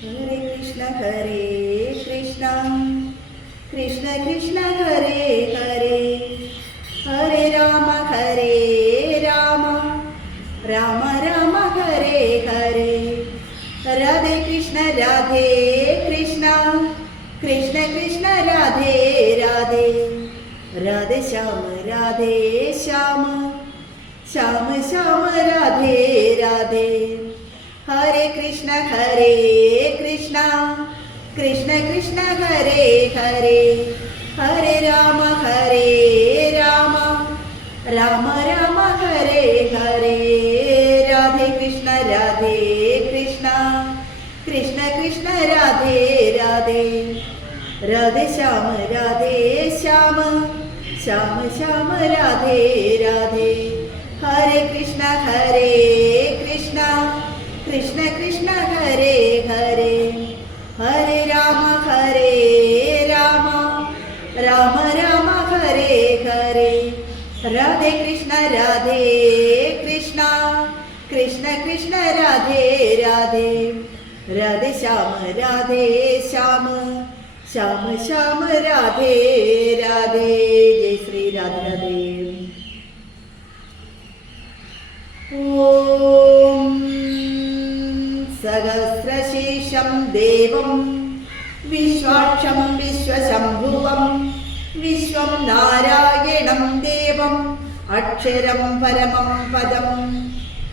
ഹരേ കൃഷ്ണ ഹരേ കൃഷ്ണ കൃഷ്ണ കൃഷ്ണ ഹരേ ഹരേ ഹരേ രാമ ഹരേ രാമ രാമ രാമ ഹരേ ഹരേ രാധേ കൃഷ്ണ രാധേ കൃഷ്ണ കൃഷ്ണ കൃഷ്ണ രാധേ രാധേ രാധേ ശ്യാമ രാധേ ശ്യാമ ശ്യാമ ശ്യാമ രാധേ രാധേ ഹരേ കൃഷ്ണ ഹരേ കൃഷ്ണ കൃഷ്ണ കൃഷ്ണ ഹരേ ഹരേ ഹരേ രാമ ഹരേ രാമ രാമ രാമ ഹരേ ഹരേ രാധേ കൃഷ്ണ രാധേ കൃഷ്ണ കൃഷ്ണ കൃഷ്ണ രാധേ രാധേ രാധേ ശ്യാമ രാധേ ശ്യാമ ശ്യാമ ശ്യാമ രാധേ രാധേ ഹരേ കൃഷ്ണ രാധേ കൃഷ്ണ രാധേ കൃഷ്ണ. കൃഷ്ണ കൃഷ്ണ രാധേ രാധേ. രാധേ ശ്യാമ രാധേ ശ്യാമ. ശ്യാമ ശ്യാമ രാധേ രാധേ. ജയ ശ്രീ രാധേ രാധേ. ഓം സഹസ്രശേഷം ദേവം വിശ്വാക്ഷമം വിശ്വശംഭുവം. വിശ്വം നാരായണം ദേവം അക്ഷരം പരമം പദം.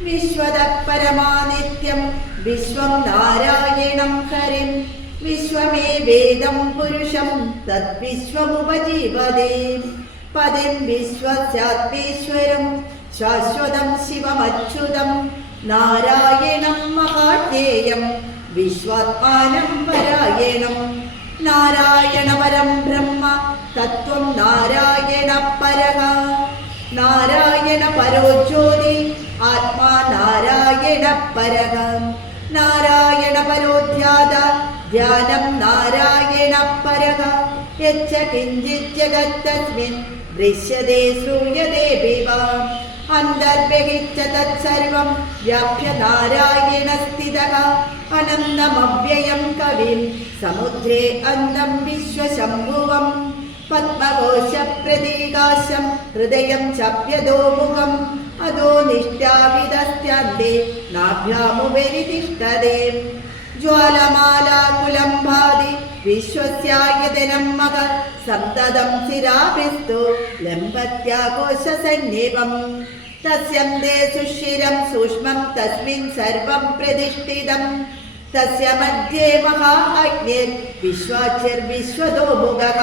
വിശ്വത പരമാനിത്യം വിശ്വം നാരായണം ഹരിം. വിശ്വമേ വേദം പുരുഷം തദ്വിശ്വമുപജീവതേ പതിം വിശ്വസ്യാത്മീശ്വരം ശാശ്വതം ശിവമച്യുതം. നാരായണം മഹാധ്യേയം വിശ്വാത്മാനം പരായണം. നാരായണപരം ബ്രഹ്മ തത്വം നാരായണ പരഹ നാരായണ പരോജ്യോതി ആത്മാ നാരായണ പരഹ നാരായണ പരോധ്യാത ധ്യാനം നാരായണ പരഹ യച്ഛ കിഞ്ചിത് ജഗത്തസ്മിൻ ദൃശ്യതേ ശ്രൂയതേ വിവ അന്തർബഹിച്ച തത്സർവം വ്യാപ്യ നാരായണ സ്ഥിത. അനന്തമവ്യയം കവിം സമുദ്രേ അന്തം വിശ്വശംഭുവം. പത്മകോശ പ്രതീകാശം ഹൃദയം ചപ്യതോമുഖം അതോ നിഷ്ഠാവിതസ്യാന്തേ നാഭ്യാമുപരി തിഷ്ഠതേ ജ്വാലമാലാകുലംഭാതി വിശ്വസ്യായതനം മക സന്തതം സ്ഥിരാഭിസ്തു ലംബത്യാകോശസന്നിപം തസ്യം ദേ സുഷിരം സൂക്ഷ്മം തസ്മിൻ സർവം പ്രതിഷ്ഠിതം. തസ്യ मध्ये മഹാ അഗ്നിർ വിശ്വാച്ചിർവിശ്വതോ മുഖഃ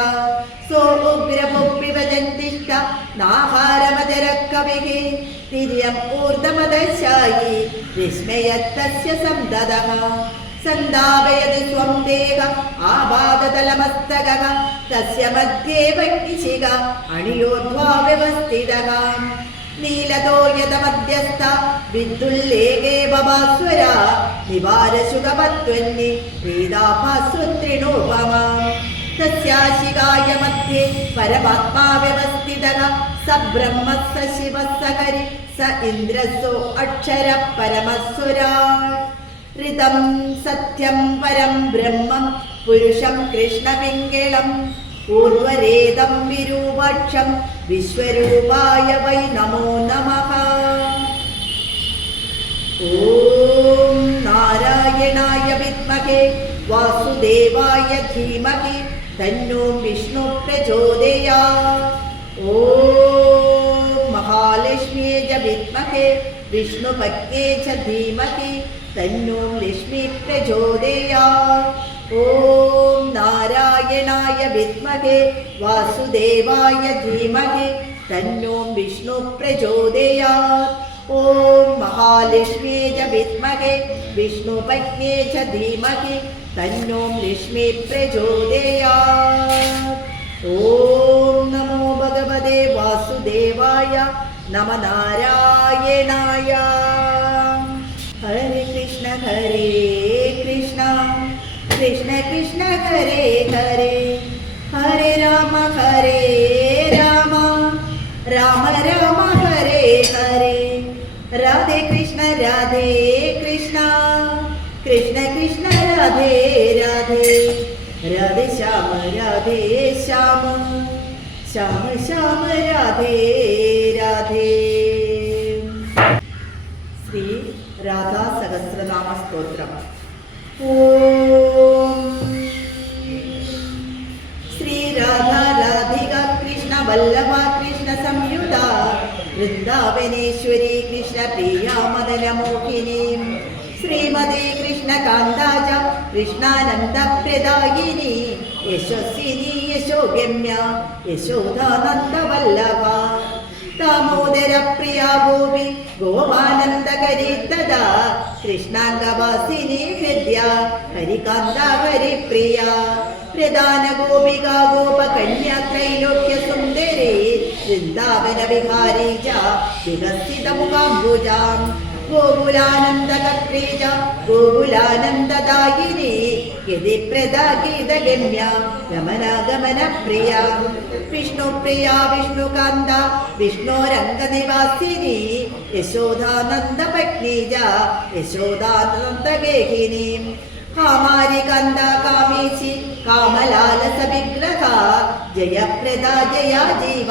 സോ ഉഗ്രമുപ്പിവജന്തിഷ്ഠ നാഹാരമജര കവിഃ തിര്യം ഊർധമദശായി വിസ്മയത്തസ്യ देह ആപാദതലമസ്തകഃ തസ്യ മധ്യേ വഗ്നിശിഖ അണിയോർധ്വാ വ്യവസ്ഥിതഃ നീലതോ യതമധ്യസ്ഥ വിദ്യുല്ലേഖേ ബഭാസ്വര നിവാരശുഖപത്വന്നി പ്രീതാഭാസ്വത്രിണോപമ തസ്യാശികായ മധ്യേ പരമാത്മാ വ്യവസ്ഥിതഃ സ ബ്രഹ്മ സ ശിവ സ ഹരി സ ഇന്ദ്രസോ അക്ഷര പരമസ്വരാ ഋതം സത്യം പരം ബ്രഹ്മം പുരുഷം കൃഷ്ണപിംഗളം ഊർവരേദം വിരൂപാക്ഷം വിശ്വരൂപായ വൈ നമോ നമഃ. ഓം നാരായണായ വിദ്മഹേ വാസുദേവായ ധീമഹി തന്നോ വിഷ്ണു പ്രചോദയാ. ഓം മഹാലക്ഷ്മിയെ ച വിദ്മഹേ വിഷ്ണുപത്നേ ച ധീമഹി തന്നോ ലക്ഷ്മി പ്രചോദയാ. ഓം നാരായണായ വിദ്മഹേ വാസുദേവായ ധീമഹേ തന്നോ വിഷ്ണു പ്രചോദയാ ഓം മഹാലക്ഷ്മ്യേ ച വിദ്മഹേ വിഷ്ണുപത്നേ ച ധീമഹി തന്നോ ലക്ഷ്മി പ്രചോദയാ ഓം നമോ ഭഗവതേ വാസുദേവായ നമ നാരായണായ ഹരേ കൃഷ്ണ ഹരേ ഹരേ രാമ രാമ രാമ ഹരേ ഹരേ. രാധേ കൃഷ്ണ രാധേ കൃഷ്ണ കൃഷ്ണ രാധേ രാധേ. രാധേ ശ്യാമ രാധേ ശ്യാമ. ശ്യാമ ശ്യാമ രാധേ രാധേ. ശ്രീ രാധാ സഹസ്രനാമ സ്തോത്രം. ഓം. ശ്രീ രാധാ വല്ലഭ കൃഷ്ണ സംയുത. വൃന്ദാവനേശ്വരി കൃഷ്ണ പ്രിയ മദനമോഹിനി ശ്രീമതി കൃഷ്ണകാന്താജ കൃഷ്ണാനന്ദപ്രദായിനി കൃഷ്ണാനന്ദ പ്രദായിനി. യശസ്വിനി യശോഗമ്യ യശോദാനന്ദ വല്ലഭ. ദാമോദര പ്രിയ ഗോപി ഗോപാനന്ദകരി തദാ കൃഷ്ണാംഗവാസിനി ഹൃദ്യ ഹരികാന്ത ഹരിപ്രിയ. പ്രധാന ഗോപിക ഗോപകന്യാത്രൈലോക്യ സുന്ദരേ വൃന്ദാവന വിഹാരി ച മുഖാംബുജാം ഗോകുലാനന്ദകത്രീജ ഗോകുലാനന്ദദായിനി യതി പ്രദാഗീതഗമ്യ ഗമനാഗമന പ്രിയ വിഷ്ണു പ്രിയ വിഷ്ണുകാന്ത വിഷ്ണോരംഗനിവാസിനി യശോധാനന്ദപത്നീജ യശോധാനന്ദഗേഹിനീം കാമാരികന്ദ കാമേശി കാമലാലസവിഗ്രഹ ജയപ്രദ ജയ ജീവ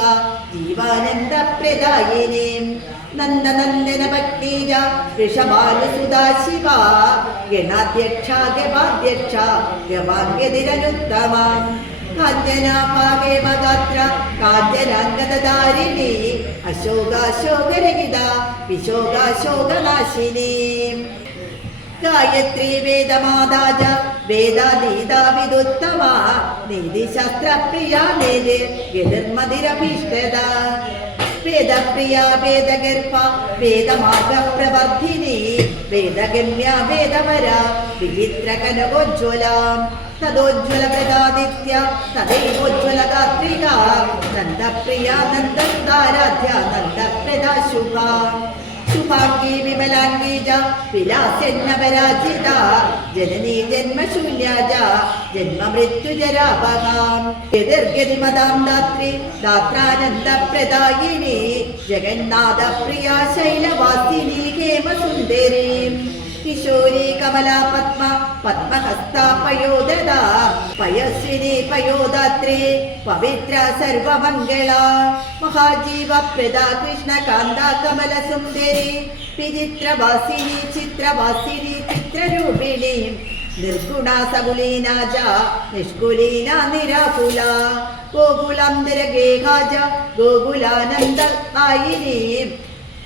ജീവാനന്ദപ്രദായിനേ നന്ദനന്ദന ഭക്തീജ വൃഷഭാനുസുതാ ശിവ ഗണാധ്യക്ഷ ഗവാധ്യക്ഷ ഗവാഗ്യതിരനുത്തമ കാഞ്ചനാപാകേ മഗാത്ര കാഞ്ചനാംഗതധാരിണി അശോകാശോകരഹിത വിശോകാശോകനാശിനീ ഗായത്രി വേദമാതാജ വേദാതീത വിദുത്തമ നീതിശാസ്ത്രപ്രിയ നേര് ഗതിർമതിരഭീഷ്ടത വേദപ്രിയ വേദഗർഭ വേദമാർഗ പ്രവർദ്ധിനി വേദഗമ്യ വേദവര വിചിത്ര കനകോജ്വല തദോജ്വല പ്രകാദിത്യ തദൈവോജ്വല ഗാത്രിക നന്ദപ്രിയ നന്ദാരാധ്യ നന്ദപ്രദ ശുഭ വിമലാംഗീജ വിലാസ്യന്നപരാജിത ജനനീ ജന്മശൂന്യാജ ജന്മ മൃത്യുജരാപകാം ഗതിർഗതിമതാം ദാത്രി ദാത്രാനന്ദപ്രദായിനി ജഗന്നാഥ പ്രിയ ശൈലവാസിനി ഹേമസുന്ദരീ കിശോരി കമലാ പത്മ പത്മഹസ്ത പയോദത പയസ്വിനി പയോദാത്രി പവിത്ര സർവമംഗള മഹാജീവ പ്രദാ കൃഷ്ണ കാന്ത കമല സുന്ദരി വിചിത്രവാസിനി ചിത്രവാസിനി ചിത്രരൂപിണി നിർഗുണ സകുലീന ച നിഷ്കുലീന നിരാകുല ഗോകുലാന്തരഗേഹാജ ഗോകുലാനന്ദ ആയിനി.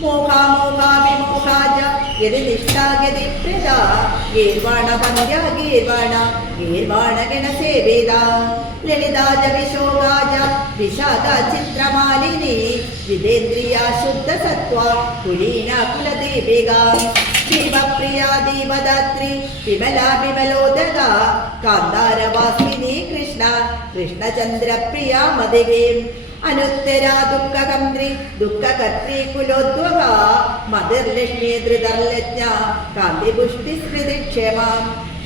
മോഹാമോഹാവിമോഹാജ. യതി നിഷ്ഠാഗതി പ്രദ. ഗീർവാണ പന്യ ഗീർവാണ ഗീർവാണ ഗണസേവിത ലളിതാജ വിശോകാജ വിഷാദ ചിത്രമാലിനി. ജിതേന്ദ്രിയ ശുദ്ധ സത്വ കുലീന കുലദേവിക ദീപപ്രിയ ദീപദാത്രി വിമല വിമലോദക. കാന്താരവാസിനി കൃഷ്ണ കൃഷ്ണചന്ദ്രപ്രിയ മതിവീം അനുത്തരാ ദുഃഖകന്ത്രി ദുഃഖകർത്തി കുലോദ്വഹ മതിർലക്ഷ്മി ധൃതർലജ്ഞ കാന്തിപുഷ്ടി സ്മൃതി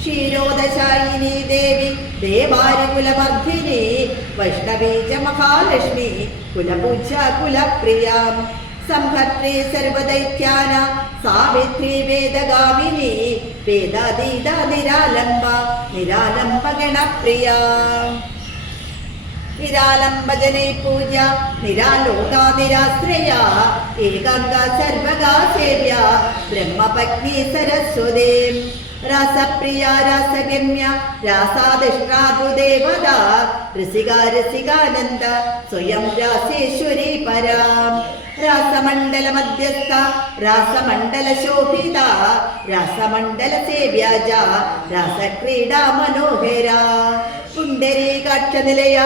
ക്ഷീരോദശായിനി ദേവി ദേവാരികുലമർദ്ധിനി വൈഷ്ണവീജ മഹാലക്ഷ്മി കുലപൂജ കുലപ്രിയ. സംഹർത്രേ സർവദൈത്യാന സാവിത്രി വേദഗാമിനി വേദാതീത നിരാലംബ നിരാലംബ ഗണപ്രിയ. നിരാലംബജനൈ പൂജ നിരാലോകാ നിരാശ്രയ ഏകാംഗ സർവകാ സേവ്യ ബ്രഹ്മപത്നി സരസ്വതേ. രാസപ്രിയ രാസഗമ്യ രാസാദിഷ്ടാതുദേവത രസിക രസികാനന്ദ സ്വയം രാസേശ്വരി പരാം. രാസമണ്ഡല മധ്യസ്ഥ രാസമണ്ഡല ശോഭിത രാസമണ്ഡല സേവ്യാജ രാസക്രീഡാ മനോഹര. പുണ്ടരീകാക്ഷ നിലയ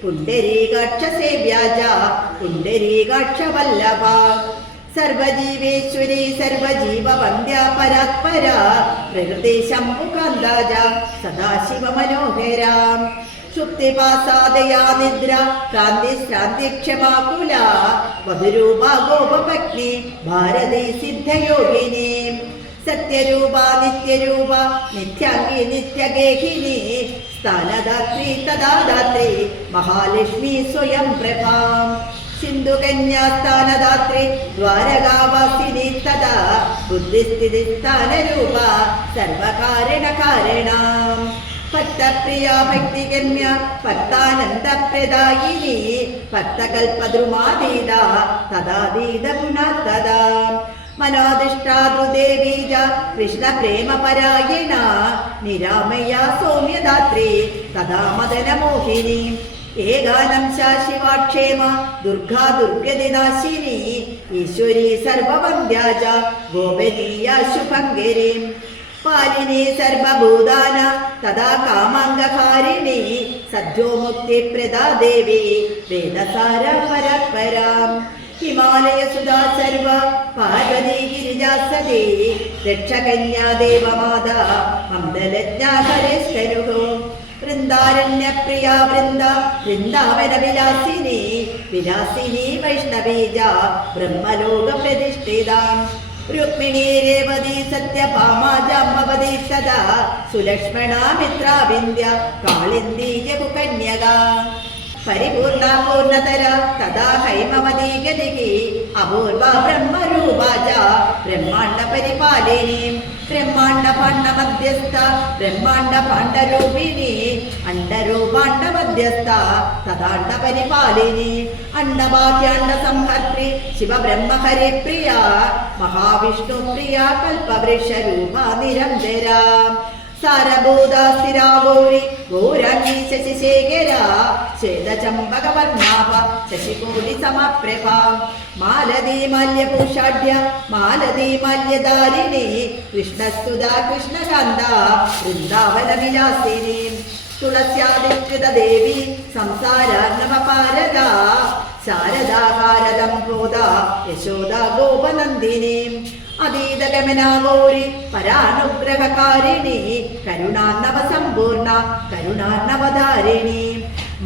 പുണ്ടരീകാക്ഷ സേവ്യാജ പുണ്ടരീകാക്ഷ വല്ലഭ സർവജീവേശ്വരി സർവജീവ വന്ദ്യ പരാത്പര പ്രകൃതി ശംഭുകാന്താജ സദാശിവ മനോഹര ശുക്തിപാസാദയാ നിദ്ര ക്രാന്തി ശ്രാന്തിക്ഷമാകുല വധുരൂപ ഗോപപത്നി ഭാരതി സിദ്ധയോഗിനി. സത്യരൂപ നിത്യരൂപ നിത്യാംഗി നിത്യഗേഹിനി സ്ഥാനദാത്രി തദാദാത്രി മഹാലക്ഷ്മി സ്വയം പ്രഭാം. സിന്ധുകന്യാസ്ഥാനദാത്രി ദ്വാരകാവാസിനി തഥാ. ബുദ്ധിസ്ഥിതി സ്ഥാനരൂപ സർവകാരണകാരണാം ഭക്തപ്രിയ ഭക്തിഗമ്യ ഭക്താനന്ദപ്രദായിനി ഭക്തകൽപദ്രുമാതീത തദാതീത പുനഃ മനോദിഷ്ടാതൃദേവീജ കൃഷ്ണ പ്രേമപരായണ നിരാമയ സൗമ്യദാത്രി തഥാ മദനമോഹിനി ഏകാനം ശാശിവാക്ഷേമ ദുർഗാ ദുർഗതിനാശിനി ഈശ്വരി സർവവന്ദ്യാജ ഗോപനീയ ശുഭങ്കരി പാലിനി സർവഭൂതാന തഥാ കാമാംഗകാരിണി സദ്യോമുക്തി പ്രദാ ദേവി വേദസാര പരപരാം ഹിമാലയ സുധാ സർവ പാർവതി ഗിരിജാ സതേ രക്ഷകന്യാ ദേവമാത മന്ദലജ്ഞാഹരേശ്വരുഹോ വൃന്ദാരണ്യ പ്രിയ വൃന്ദ വൃന്ദാവന വിലാസിനി വിലാസിനി വൈഷ്ണവീജ ബ്രഹ്മലോക പ്രതിഷ്ഠിതാം രുക്മിണീ രേവതി സദാ സുലക്ഷ്മണ മിത്രാവിന്ദ്യ കാളിന്ദീ ജഗുകന്യക പരിപൂർണ പൂർണതര തഥാ ഹൈമവതി ഗതികി അപൂർവ ബ്രഹ്മരൂപാച ബ്രഹ്മാണ്ട പരിപാലിനീം. ബ്രഹ്മാണ്ട പാണ്ഡ മധ്യസ്ഥ. ബ്രഹ്മാണ്ട പാണ്ഡരൂപിണി അണ്ടരൂപാണ്ട മധ്യസ്ഥ. തഥാണ്ട പരിപാലിനി. അണ്ഡബാഹ്യാണ്ഡ സംഹർത്തി. ശിവബ്രഹ്മഹരി പ്രിയ. മഹാവിഷ്ണു പ്രിയ. കൽപവൃക്ഷ രൂപ നിരന്തര. സാരഭൂത സ്ഥിരാഗൗരി ഗൗരാംഗി ശശിശേഖര ശ്വേതചമ്പകവർണാഭ ശശികൂടി സമപ്രഭ. മാലതി മാല്യഭൂഷാഢ്യ മാലതി മാല്യധാരിണി. കൃഷ്ണസ്തുത കൃഷ്ണകാന്ത. വൃന്ദാവന വിലാസിനി തുളസ്യാധിഷ്ഠിത ദേവി ശാരദാ ഭാരതം ക്രോധ യശോദ ഗോപനന്ദിനി. അതീതഗമനാഗൗരി പരാനുഗ്രഹകാരിണി കരുണാർണവ സമ്പൂർണ കരുണാർണവധാരിണി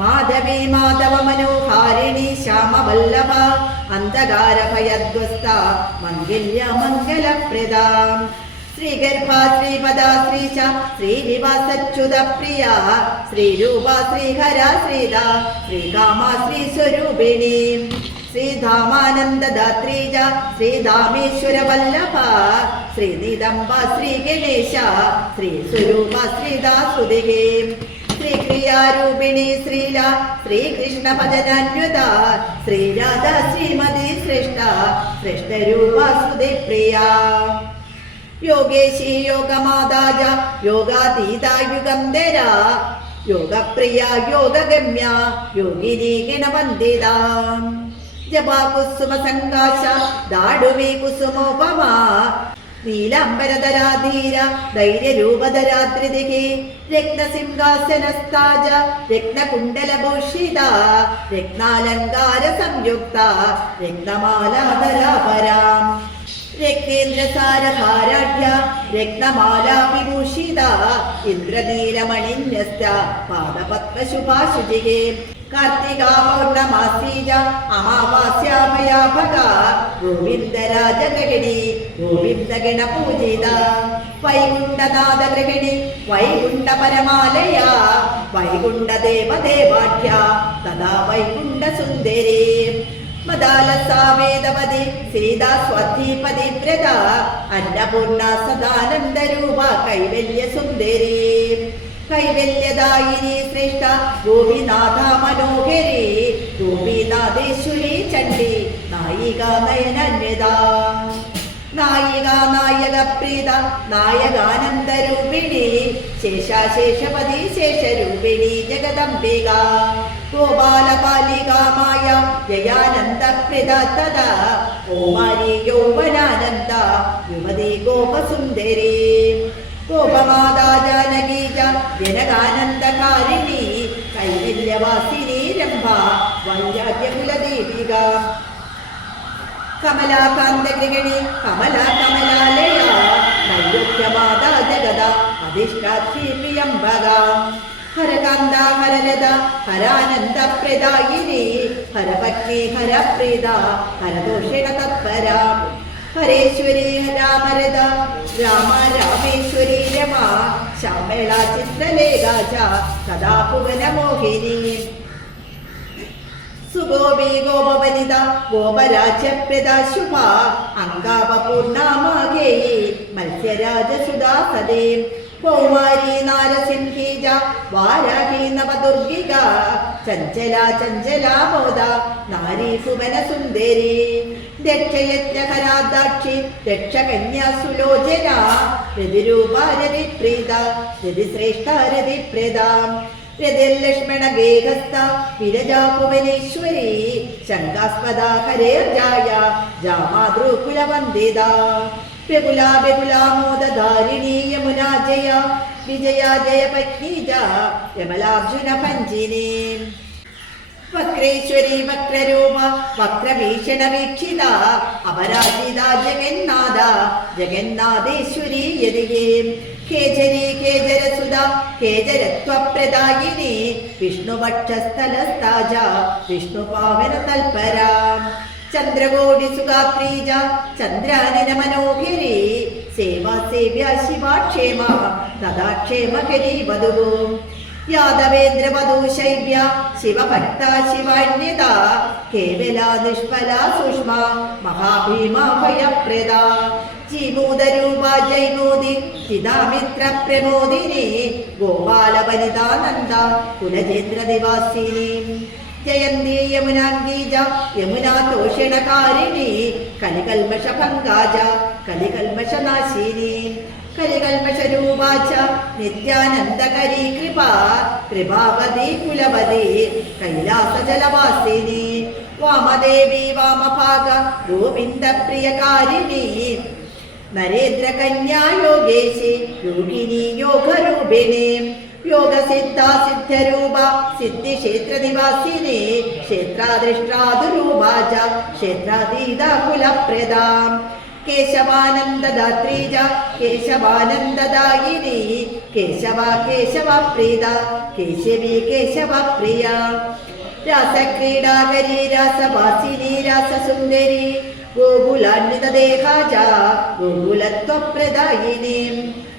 മാധവി മാധവ മനോഹാരിണി ശ്യാമവല്ലഭ അന്ധകാരഭയധ്വസ്ത മംഗല്യ മംഗലപ്രദ ശ്രീഗർഭ ശ്രീപദ ശ്രീശ ശ്രീനിവാസച്യുത പ്രിയ ശ്രീരൂപ ശ്രീഹര ശ്രീദ ശ്രീകാമ ശ്രീസ്വരൂപിണി. ശ്രീധാമാനന്ദദാത്രീജ ശ്രീധാമേശ്വര വല്ലഭ ശ്രീനിദംബ ശ്രീ ഗണേശ ശ്രീ സ്വരൂപ ശ്രീദാസുതികേ ശ്രീക്രിയാരൂപിണി ശ്രീല ശ്രീകൃഷ്ണ ഭജനാന്യുത ശ്രീരാധ ശ്രീമതി ശ്രേഷ്ഠ ശ്രേഷ്ഠരൂപ സുതി പ്രിയ യോഗേശി യോഗമാതാജ യോഗാതീത യുഗന്ധര യോഗപ്രിയ യോഗഗമ്യ യോഗിനി ഗണവന്ദിത ജപാകുസുമ സങ്കാശ ദാടുവി കുസുമോപമാ നീലാംബരധരാധീര ധൈര്യരൂപധരാത്രിദികി രത്നസിംഹാസനസ്താജ രത്നകുണ്ടലഭൂഷിത രത്നാലങ്കാര സംയുക്ത രത്നമാലാധരാപരാം. രത്നേന്ദ്രസാരഹാരാഢ്യ രത്നമാലാ വിഭൂഷിത ഇന്ദ്രനീലമണിന്യസ്ത പാദപത്മശുഭാശുചികേ. കാർത്തികാ പൗർണമാസീജ അമാവാസ്യാമയാഭക ഗോവിന്ദരാജഗണി ഗോവിന്ദഗണ പൂജിത വൈകുണ്ഠപരമാലയ. വൈകുണ്ഠ പരമാലയ വൈകുണ്ഠ ദേവദേവാഢ്യ തഥാ വൈകുണ്ഠ സുന്ദരേ സ്വധീപതി വ്രത അന്നപൂർണ സദാനന്ദരൂപ കൈവല്യ കൈവല്യദായിനി ശ്രേഷ്ഠ ഗോപിനാഥ മനോഹരി ഗോപിനാഥേശ്വരി ചണ്ഡി നായിക നയനന്യത. നായിക നായക പ്രീത നായകാനന്ദരൂപിണി ശേഷാശേഷപതി ശേഷരൂപിണി ജഗദംബിക. ഗോപാലപാലികാമായ ജയാനന്ദ പ്രിത തഥാ. ഓമാരി യൗവനാനന്ദ യുവതി ഗോപസുന്ദരി. ഗോപമാതാ ജാനകീജ ജനകാനന്ദകാരിണി കൈവല്യവാസിനി രംഭ കമലാലയ നൈരുക്യമാതാ ജഗത അധിഷ്ഠാത്രി പ്രിയംബക ഹരകാന്ത ഹരലത ഹരദ ഹരാനന്ദ പ്രദായിനി ഹരപത്നി ഹരപ്രീത ഹരദോഷിണ തത്പര ഹരേശ്വരി രാമരഥ രാമ രാമേശ്വരി രമ ശ്യാമേള ചിത്രലേഖാച ച സദാ ഭുവന മോഹിനി. സുഗോപി ഗോപവനിത ഗോപരാജ്യപ്രദ ശുഭ അങ്കാവപൂർണാമാകേയി മത്സ്യരാജസുധാ സദേ നാരസിംഹീജ വാരാഹി നവദുർഗിക ചഞ്ചല ചഞ്ചല മോദ നാരീ ഭുവന സുന്ദരി ദക്ഷയജ്ഞകരാദാക്ഷി ദക്ഷകന്യാസുലോചന രതിരൂപ രതിപ്രീത രതിശ്രേഷ്ഠ രതിപ്രദാം രതിർലക്ഷ്മണ ഗേഹസ്ഥ വിരജാപുവനേശ്വരി ശങ്കാസ്പദ ഹരേർജായ ജാമാതൃകുലവന്ദിത. ബഹുല ബഹുലാമോദധാരിണീ യമുനാജയ ജയ പത്നീജ യമലാർജുന ഭഞ്ജിനീ വക്രേശ്വരി വക്രരൂപ വക്രഭീഷണ വീക്ഷിത അപരാജിത ജഗന്നാഥ ജഗന്നാഥേശ്വരി യതികേ കേജരി കേജരസുത കേജരത്വപ്രദായിനി വിഷ്ണുവക്ഷസ്ഥലസ്താജ വിഷ്ണുപാവന തൽപരാ ചന്ദ്രകോടി സുഗാത്രീജ ചന്ദ്രാനന മനോഹരി സേവാ സേവ്യ ശിവാക്ഷേമ തഥാ ക്ഷേമകരി വധുവും യാദവേന്ദ്രവധൂ ശൈവ്യ ശിവഭക്ത ശിവാന്യത കേവല നിഷ്ഫല സൂക്ഷ്മ മഹാഭീമ ഭയപ്രദ ജീമൂതരൂപ ജൈമൂതി ചിതാമിത്ര പ്രമോദിനി ഗോപാല വനിതാനന്ദ കുലജേന്ദ്ര നിവാസിനി. ജയന്തി യമുനാംഗീജ യമുനാ തോഷണകാരിണി കലികൽമഷ ഭംഗാജ കലികൽമഷ കലികൽമഷരൂപാച നിത്യാനന്ദകരീ കൃപ കൃപാവതി കുലവതി കൈലാസജലവാസിനി വാമദേവി വാമഭാഗ ഗോവിന്ദ പ്രിയകാരിണി നരേന്ദ്ര കന്യാ യോഗേശി യോഗിനി യോഗരൂപിണി യോഗസിദ്ധ സിദ്ധരൂപ സിദ്ധിക്ഷേത്ര നിവാസിനി ക്ഷേത്രാദൃഷ്ടാതുരൂപാച ക്ഷേത്രാതീത കുലപ്രദാം കേശവാനന്ദദാത്രീജ കേശവാനന്ദദായിനി കേശവ കേശവ പ്രീത കേശവി കേശവ പ്രിയ രാസക്രീഡാകരി രാസവാസിനി രാസസുന്ദരി ഗോകുലാന്വിതദേഹാജ ഗോകുലത്വപ്രദായിനി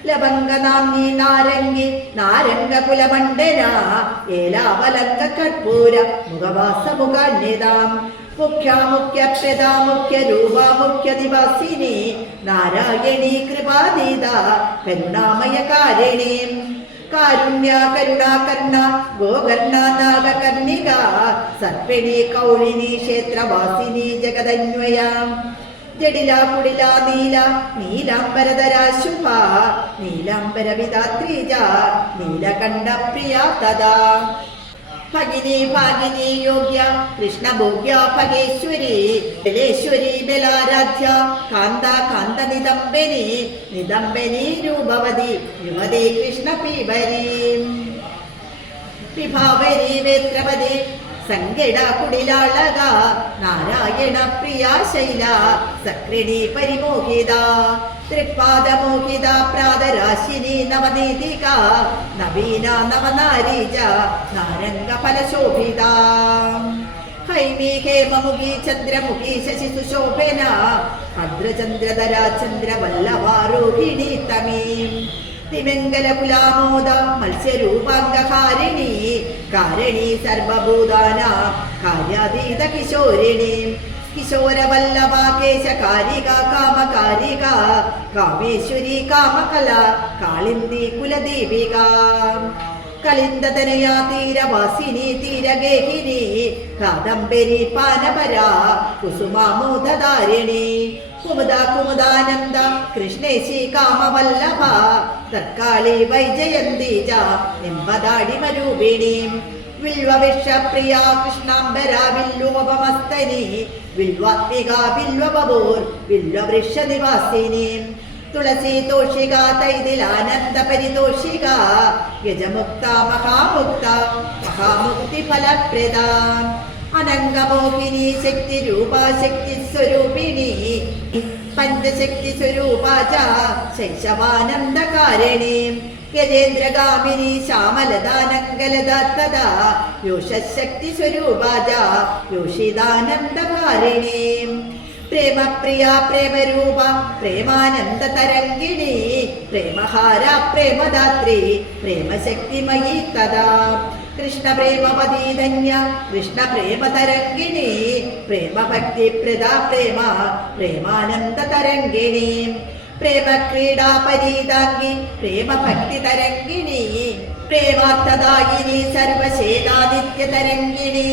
ലവംഗനാംനി നാരംഗി നാരംഗകുലമണ്ഡന ഏലാവലങ്ക കർപ്പൂര മുഖവാസ മുഖാന്യതാം മുഖ്യാമുഖ്യ പ്രദാമുഖ്യ രൂപാമുഖ്യ രൂപ മുഖ്യ നിവാസിനി നാരായണീ കൃപാതീത കരുണാമയ കാരിണി കാരുണ്യ കരുണാകർണ ഗോകർണ നാഗകർണിക സർപ്പിണി കൗളിനി ക്ഷേത്രവാസിനി ജഗദന്വയ ജഡില കുടില നീല നീലാംബരധര ശുഭ നീലാംബര വിധാത്രീജ നീലകണ്ഠ പ്രിയ തഥാ. ഭഗിനി ഭാഗിനി യോഗ്യ. കൃഷ്ണഭോഗ്യ ഭഗേശ്വരി. ബലേശ്വരി ബലാരാധ്യ. കാന്ത കാന്ത നിദംബനി. നിദംബനി രൂപവതി. യുവതി കൃഷ്ണ പീബരി വിഭാവരി വേത്രപതി. സങ്കട കുടിലാളക. നാരായണ പ്രിയ ശൈല സക്രിണി പരിമോഹിത. തൃപ്പാദമോഹിത പ്രാതരാശിനി നവനീതിക നവീന നവനാരീജ നാരംഗ ഫലശോഭിത. ഹൈമി ഹേമമുഖി ചന്ദ്രമുഖി ശശി സുശോഭന ഭദ്രചന്ദ്രധര ചന്ദ്രവല്ലഭാരോഹിണി തമീം. തിമംഗലകുലാമോദ മത്സ്യരൂപാംഗഹാരിണി കാരണി സർവഭൂതാന കാര്യാതീത കിശോരിണി. കിശോരവല്ലഭ കേശകാരിക കാമകാരിക കാമേശ്വരി കാമകല കാളിന്ദി കുലദേവിക കളിന്തതനയാ തീരവാസിനി തീരഗേഹിനി കാദംബരി പാനപരാ കുസുമാമോദധാരിണി. കുമുദ കുമുദാനന്ദ കൃഷ്ണേശി കാമവല്ലഭ തർക്കാളി വൈജയന്തി ച നിമ്പദാടിമരൂപിണി വിൽവവിഷപ്രിയ കൃഷ്ണാംബര വില്ലുപമസ്തനി വിൽവാത്മിക വില്വബോർ വില്വവൃക്ഷ നിവാസിനി തുളസി തോഷിക തൈതിലാനന്ദ പരിതോഷിക. യജമുക്ത മഹാമുക്ത മഹാമുക്തി ഫലപ്രദ. അനംഗമോഹിനി ശക്തി രൂപ ശക്തി സ്വരൂപിണി പഞ്ചശക്തി സ്വരൂപാ ച ശൈശവാനന്ദകാരിണീം. ഗജേന്ദ്രഗാമിനി ശ്യാമലതാനങ്കലദാത്തദാ യോഷശക്തി സ്വരൂപാ ച യോഷിതാനന്ദകാരിണീം പ്രേമപ്രിയ പ്രേമരൂപ പ്രേമാനന്ദ തരംഗിണി. പ്രേമഹാര പ്രേമദാത്രി പ്രേമശക്തിമയി തഥാ. കൃഷ്ണ കൃഷ്ണപ്രേമതരംഗിണി കൃഷ്ണ പ്രേമതരംഗിണി പ്രേമഭക്തി പ്രദാ പ്രേമ പ്രേമാനന്ദ തരംഗിണി പ്രേമ ക്രീഡാ പരീതാംഗി പ്രേമഭക്തി തരംഗിണി പ്രേമാർത്ഥദായിനി സർവശേതാദിത്യ തരംഗിണി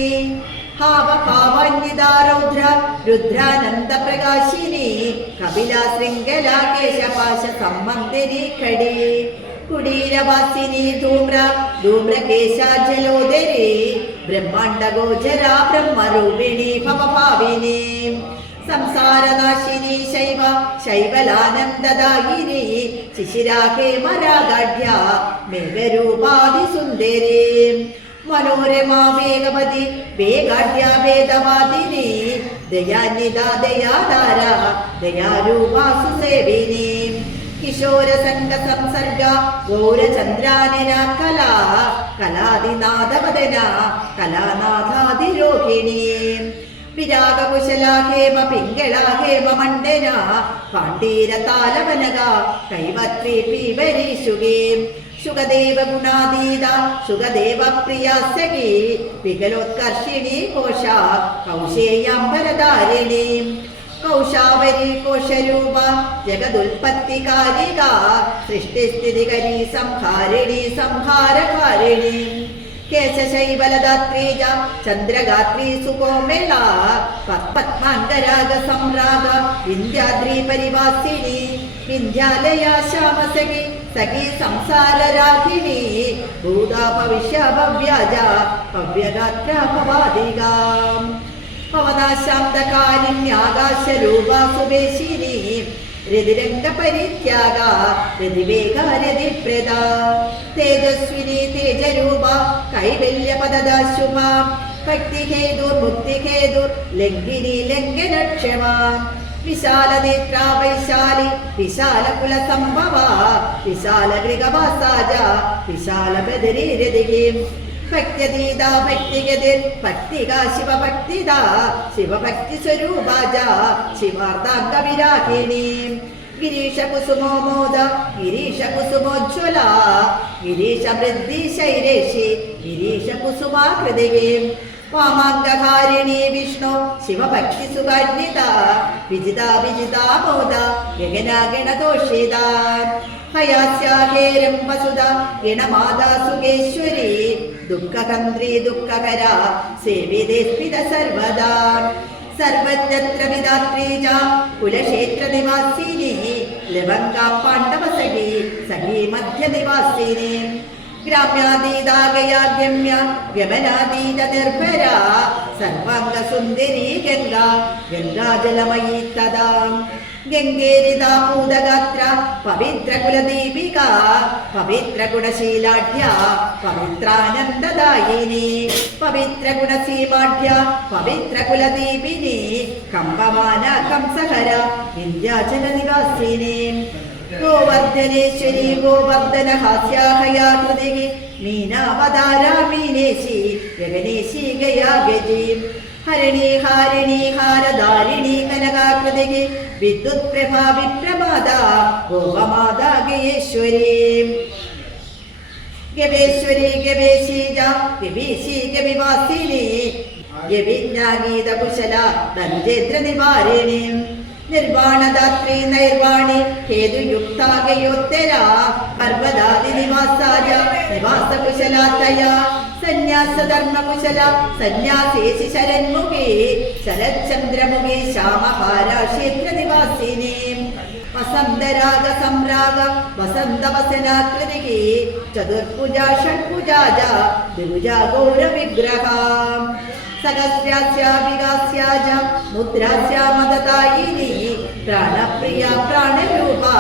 ഭാവഭാവാന്വിതാ രൗദ്ര രുദ്രാനന്ദ പ്രകാശിനി കപില ശൃംഖല കേശപാശ സംബന്ധിനി ഖടി കുടീരവാസിനി ധൂമ്ര ധൂമ്രകേശാജലോദരി ബ്രഹ്മാണ്ട ഗോചര ബ്രഹ്മരൂപിണി ഭവഭാവിനി. സംസാരനാശിനി ശൈവ ശൈവലാനന്ദദായിനി ശിശിരാഹേ മരാഗാഢ്യ മേഘരൂപാതിസുന്ദരി മനോരമാ വേഗവതി വേഗാഢ്യ വേദവാദിനി ദയാനിത ദയാധാര ദയാരൂപാ ഗൗരചന്ദ്രാനിന കലാ കലാദിനാഥവദന കലാനാഥാതിരോഹിണി. വിരാഗകുശല ഹേമ പിങ്കള ഹേമ മണ്ഡന പാണ്ഡീര കൈവത്രി പീവരീശുകേ സുഖദേവ ഗുണാതീത സുഖദേവ പ്രിയ സഖി വികലോത്കർഷിണി കോശ കൗശേയാംബരധാരിണി. കൗശാവരി കോശരൂപ ജഗതുൽപത്തികാരിക സൃഷ്ടിസ്ഥിതികരി സംഹാരിണി സംഹാരകാരിണി. കേശശൈവലദാത്രീ ചന്ദ്രഗാത്രി സുകോമേള പത്മാംഗരാഗ സംരാഗ വിന്ധ്യാദ്രി പരിവാസിനി വിന്ധ്യാലയ ശ്യാമസഖി സഖി സംസാരരാഹിണി ഭൂതാ ഭവിഷ്യ ഭവ്യാജ ഭവ്യഗാത്ര ഭവാദികാം പവനാശാന്തകാലിന്യാകാശരൂപാ സുവേശിനി രതിരംഗ പരിത്യാഗ രതിവേഗ രതിപ്രദ തേജസ്വിനി തേജരൂപ കൈവല്യ പദദാശുഭ ഭക്തിഹേതുർ മുക്തിഹേതുർ ലംഘിനി ലംഘനക്ഷമ. വിശാല നേത്ര വൈശാലി വിശാല സംഭവ വിശാല ഗൃഹവാസാജ വിശാല ബദരി രതികീം ഭക്ത്യതീത ഭക്തിഗതിൽ ഭക്തിക ശിവഭക്തിദാ ശിവഭക്തി സ്വരൂപാജ ശിവാർദ്ധാംഗ വിരാഹിണി ഗിരീശ കുസുമോമോദ ഗിരീശ കുസുമോജ്വല ഗിരീശ വൃദ്ധി ശൈലേഷി ഗിരീശ കുസുമാകൃതികേ വാമാംഗഹാരിണി വിഷ്ണു ശിവഭക്തി സുഗാന്വിത വിജിത വിജിത മോദ ഗഗനാഗണദോഷിത ഹയാസ്യാഹേരം വസുത ഗണമാതാ സുഗേശ്വരി ദുഃഖകന്ത്രി ദുഃഖകര സേവിതേ സ്മിത സർവദാ സർവത്ര വിധാത്രീ കുലക്ഷേത്ര നിവാസിനി ലവങ്ക പാണ്ഡവ സഖി സഖി മധ്യ നിവാസിനി ഗ്രാമ്യാതീതാകയാ ഗമ്യ ഗമനാതീത നിർഭര സർവാംഗ സുന്ദരി ഗംഗ ഗംഗാജലമയീ തദാ ഗംഗേരിതാ പൂതഗാത്ര പവിത്ര കുലദീപിക പവിത്രാനന്ദദായിനി. പവിത്രഗുണസീമാഢ്യ പവിത്രകുലദീപിനി കമ്പമാന കംസഹര വിന്ധ്യാചല നിവാസിനി ഗോവർദ്ധനേശ്വരി ഗോവർദ്ധന ഹാസ്യാഹയാകൃതി മീനാവതാരാ മീനേശി ഗഗനേശി ഗയാ ഗജി ഹരണി ഹാരിണി ഹാരധാരിണി കനകാകൃതി വിദ്യുത് പ്രഭാ വിപ്രമാദ ഗോപമാതാ ഗയേശ്വരി. ഗവേശ്വരി ഗവേശീജ ഗവീശി ഗവിവാസിനി. ഗവിജ്ഞാനീത കുശല നഞ്ചേന്ദ്ര നിവാരിണി നിർവാണദാത്രി നൈർവാണി ഹേതുയുക്താകയോത്തര പർവതാദി നിവാസായ നിവാസ സന്യാസധർമ്മകുശല സന്യാസ ധർമ്മ കുശല സന്യാസേശി ശരന്മുഖേ ശരചന്ദ്രമുഖി ശ്യാമഹാര ക്ഷേത്ര നിവാസിനി वसंत राग सम्राग असब्दरागसम्राग वसन्तवसनाकृतिः चतुर्भुजा, षट्भुजा च द्विभुजा घोरविग्रहाम् सकस्यास्याभिगास्या च, मुद्रास्या, मदतायिनी, प्राणप्रिया, प्राणरूपा,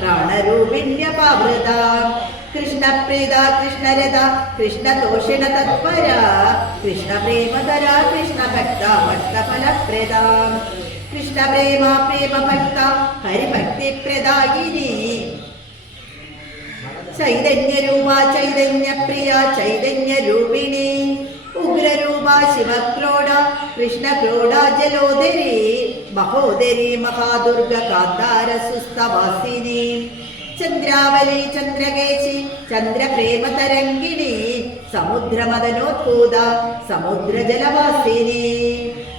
प्राणरूपिण्यपावृता। कृष्णप्रीदा कृष्णरदा कृष्णतोषिण तत्परा, कृष्णप्रेमतरा, कृष्णभक्ता, भक्तफलप्रदा। കൃഷ്ണഭക്ത ഭക്തഫലപ്രദ കൃഷ്ണ പ്രേമ പ്രേമ ഭക്ത ഹരിഭക്തി പ്രദായിനി. ചൈതന്യരൂപ ചൈതന്യപ്രിയ ചൈതന്യരൂപിണി ഉഗ്രരൂപ ശിവക്രോഡ കൃഷ്ണക്രോഡ ജലോദരി. മഹോദരി മഹാദുർഗ കാന്താര സുസ്ഥവാസിനി. ചന്ദ്രാവലി ചന്ദ്രകേശി ചന്ദ്രപ്രേമതരംഗിണി സമുദ്രമദനോത്ഭൂത സമുദ്രജലവാസിനി.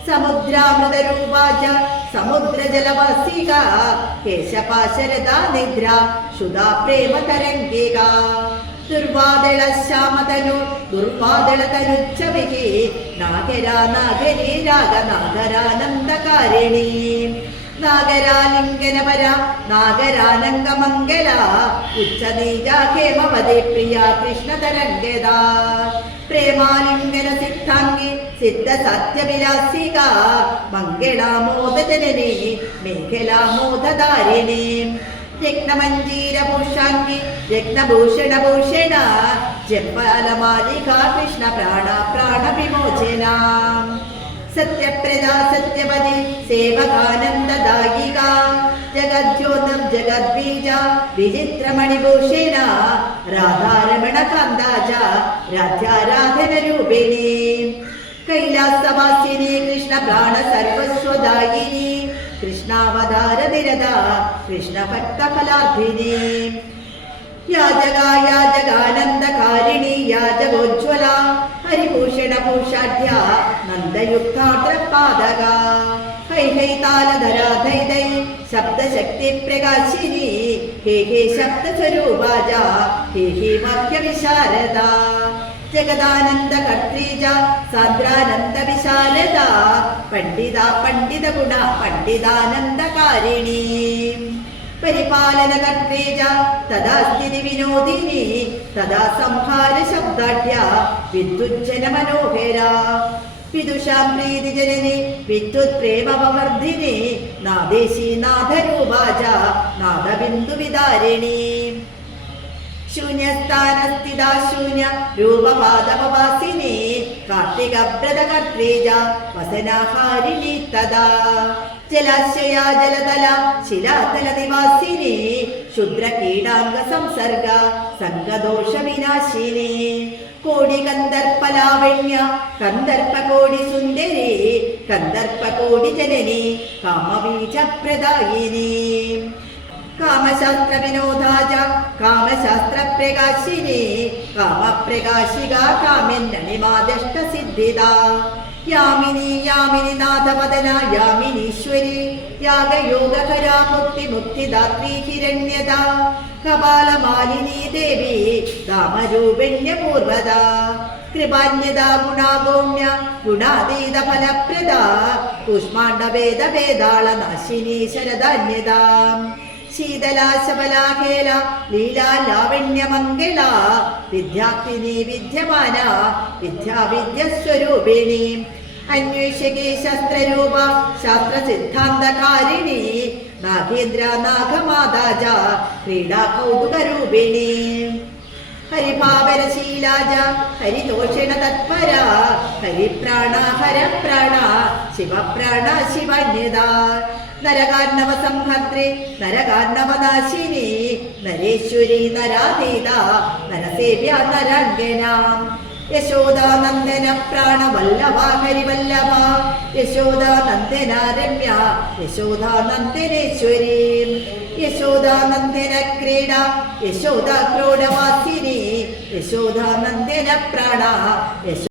സമുദ്രാമൃതരൂപാച സമുദ്രജലവസിക കേശപാശരദ നിദ്ര ശുതാ പ്രേമ തരംഗിക ദുർവാദള ശ്യാമതനു ദുർവാദള തനുച്ചവിഹി നാഗരാ നാഗരീ രാഗ നാഗരാനന്ദകാരിണി നാഗരാലിംഗനപര നാഗരാനംഗമംഗല ഉച്ചനീജ ഹേമവതി പ്രിയ കൃഷ്ണതരംഗത. പ്രേമാലിംഗന സിദ്ധാംഗി സിദ്ധ സത്യവിലാസിക മംഗളാമോദജനനി മേഖലാമോദധാരിണി. രത്നമഞ്ജീരഭൂഷാംഗി രത്നഭൂഷണഭൂഷണ ജപ്പാലമാലിക കൃഷ്ണ പ്രാണ പ്രാണവിമോചന. സത്യപ്രദ സത്യപതി സേവകാനന്ദദായിക. ജഗദ്യോതം ജഗദ്ബീജ വിചിത്രമണിഭൂഷേണ രാധാരമണ കാന്താജ രാധ്യാരാധന രൂപിണി കൈലാസവാസിനി കൃഷ്ണ പ്രാണ സർവസ്വദായിനി കൃഷ്ണാവതാര നിരത കൃഷ്ണ ഭക്ത ഫലാർത്ഥിനി യാജക യാജകാനന്ദകാരിണി യാജകോജ്വല ഹരിഭൂഷണ ഭൂഷാഢ്യ നന്ദയുക്താദ്രപാദക ഹൈ ഹൈ താലധരാ ധൈ ധൈ ശബ്ദശക്തി പ്രകാശിനി. ഹേ ഹേ ശബ്ദസ്വരൂപാജ. ഹേ ഹേ വാക്യവിശാരദ ജഗദാനന്ദ കർത്തീജ സാന്ദ്രാനന്ദ വിശാലദ പണ്ഡിത പണ്ഡിത ഗുണ പണ്ഡിതാനന്ദകാരിണി പരിപാലന കർത്തീജ തഥാ സ്ഥിതി വിനോദിനി തഥാ സംഹാര ശബ്ദാഢ്യ വിദ്യുജ്ജന മനോഹര വിദുഷാം പ്രീതി ജനനി വിദ്യുത് പ്രേമവർദ്ധിനി നാദേശി നാഥരൂപാജ നാദബിന്ദു വിദാരിണി ശൂന്യസ്ഥാനസ്ഥിതാ ശൂന്യ രൂപപാദപവാസിനി കാർത്തിക വ്രതകർത്തീജ വസനാഹാരിണി തദാ ജലാശയ ജലതല ശിലാതല നിവാസിനി ക്ഷുദ്ര കീടാംഗ സംസർഗ സംഗദോഷ വിനാശിനി കോടി കന്ദർപ്പലാവണ്യ കന്ദർപ്പ കോടി സുന്ദരി കന്ദർപ്പ കോടി ജനനി കാമബീജ പ്രദായിനി കാമശാസ്ത്ര വിനോദാജ കാമശാസ്ത്ര പ്രകാശിനി കാമപ്രകാശിക കാമ്യനിമാദഷ്ട സിദ്ധിത യാമിനി യാമിനി നാഥപദന യാമിനീശ്വരി യാഗയോഗകരാ മുക്തി മുക്തിദാത്രി ഹിരണ്യത. കപാലമാലിനി ദേവി ദാമരൂപിണ്യ പൂർവത കൃപാന്യത ഗുണാഗോമ്യ ഗുണാതീത ഫലപ്രദ. കൂഷ്മാണ്ഡവേദ വേദാള നാശിനി ശരദാന്യത. ശീതലാശബലാഖേല ലീലാലാവണ്യമംഗള വിദ്യാർത്ഥിനി വിദ്യമാന വിദ്യാവിദ്യസ്വരൂപിണി. അന്വേഷകേ ശാസ്ത്രരൂപ ശാസ്ത്ര സിദ്ധാന്തകാരിണി നാഗേന്ദ്ര നാഗമാതാജ ക്രീഡാ കൗതുകരൂപിണി ഹരിഭാവരശീലാജ ഹരിതോഷിണ തത്പര ഹരിപ്രാണ ഹരപ്രാണ ശിവപ്രാണ ശിവന്യത. നരകാർണവ സംഹർത്രേ നരകാർണവനാശിനി നരേശ്വരി നരാതീത നരസേവ്യ നരംഗന യശോദാനന്ദന പ്രാണവല്ലഭ ഹരിവല്ലഭ യശോദാനന്ദന രമ്യ യശോദാനന്ദനേശ്വരി യശോദാനന്ദന ക്രീഡ യശോദ ക്രോഡവാസിനി യശോദാനന്ദന പ്രാണ യശോ